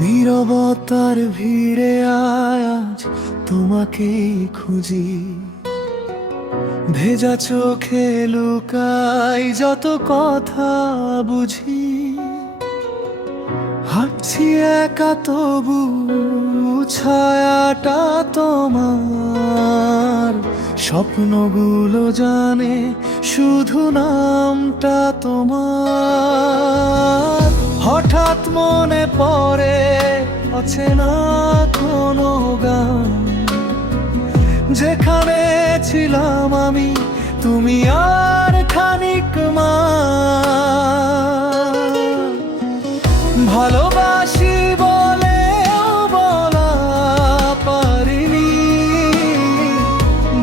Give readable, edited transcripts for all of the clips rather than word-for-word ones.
নীরবতার ভিড়ে আজ তোমাকেই খুঁজি, ভেজা চোখে লুকাই যত কথা বুঝি। হাঁটছি একা তবু ছায়াটা তোমার, স্বপ্নগুলো জানে শুধু নামটা তোমার। হঠাৎ মনে পড়ে অচেনা কোনো গান, যেখানে ছিলাম আমি তুমি আর খানিক মা। ভালোবাসি বলেও বলা পারিনি,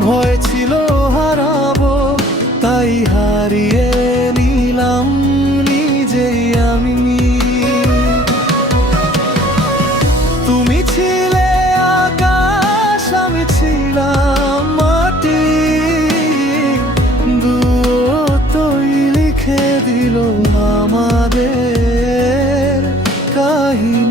ভয় ছিল হারাবো তাই হারিয়ে নিলাম নিজেই আমি। তুমি ছিলে আকাশ, আমি ছিলাম মাটি, দুটোই লিখে দিল আমাদের কাহিনী।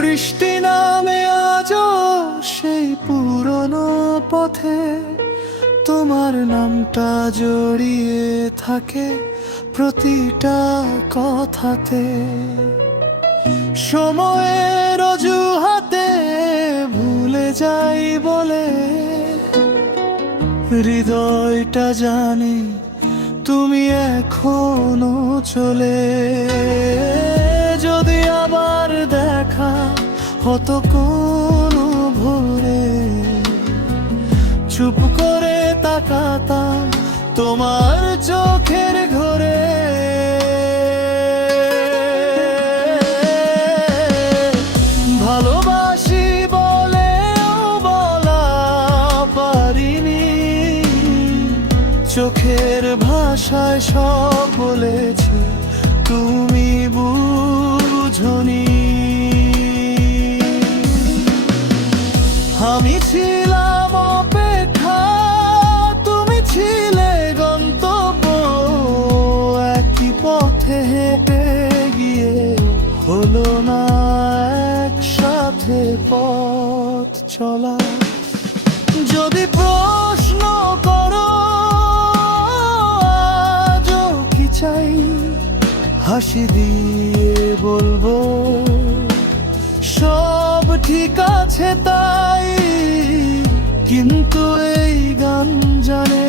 বৃষ্টি নামে আজও সেই পুরনো পথে, তোমার নামটা জড়িয়ে থাকে প্রতিটা কথাতে। সময়ের অজুহাতে ভুলে যাই বলে হৃদয়টা জানে তুমি এখনো চলে। যদি আবার দেখা হতো কোনো ভোরে, চুপ করে তাকাতাম তোমার চোখের ঘরে। ভালোবাসি বলেও বলা পারিনি, চোখের ভাষায় সব বলেছি তুমি বুঝনি। আমি ছিলাম অপেক্ষা, তুমি ছিলে গন্তব্য, একই পথে হেঁটে গিয়ে হলো না একসাথে পথ চলা। যদি প্রশ্ন করো আজও কি চাই, হাসি দিয়ে বলবো সব ঠিক আছে তাই। কিন্তু এই গান জানে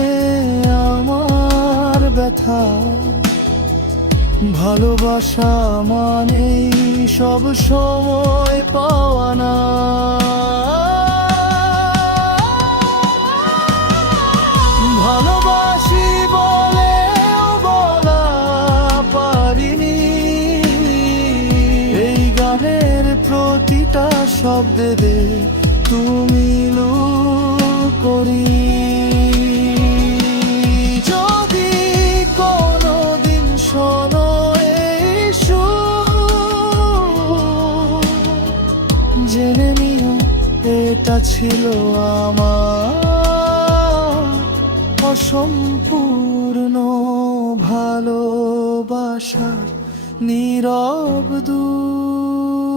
আমার ব্যথা, ভালোবাসা মানেই সব সময় পাওয়া না। ভালোবাসি বলেও বলা পারিনি, এই গানের প্রতিটা শব্দে তুমি করি। যদি কোনোদিন শোনো এই সুর, জেনে নিও এটা ছিল আমার অসম্পূর্ণ ভালোবাসার নীরব দূর।